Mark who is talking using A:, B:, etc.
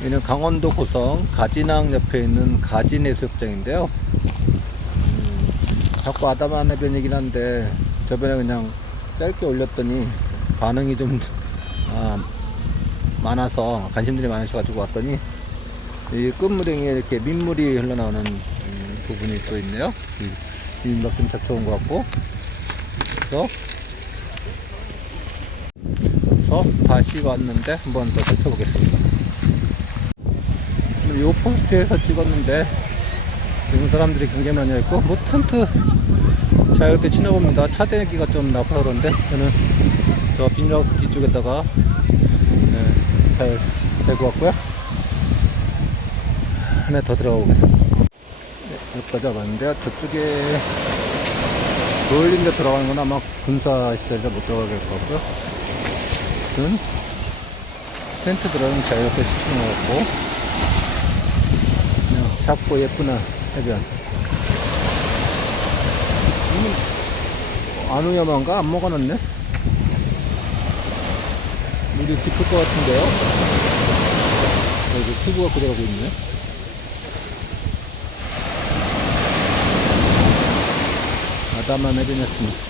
A: 여기는 강원도 고성 가진항 옆에 있는 가진해수욕장인데요. 음, 자꾸 아담한 해변이긴 한데 저번에 그냥 짧게 올렸더니 반응이 좀 아, 많아서 관심들이 많으셔가지고 왔더니 이 끝물행에 이렇게 민물이 흘러나오는 음, 부분이 또 있네요. 이 비빔밥 좀착 좋은 것 같고 그래서 다시 왔는데 한번 더 살펴보겠습니다. 오늘 요 포스트에서 찍었는데 지금 사람들이 굉장히 많이 와있고 뭐 텐트 자유롭게 치나봅니다. 차 대기가 좀 나빠서 그런데 저는 저 비닐하우스 뒤쪽에다가 네, 잘 대고 왔고요. 하나 더 들어가 보겠습니다. 네, 여기까지 와봤는데요. 저쪽에 노을림대 들어가는 건 아마 군사 시설이라 못 들어가게 될것 같고요. 아무튼 텐트들은 자유롭게 시켜놓았고 그냥 작고 예쁜 해변. 음, 안우야만가? 안 먹어놨네? 물이 깊을 것 같은데요? 여기 튜브가 그려가고 있네. 아담한 해변이었습니다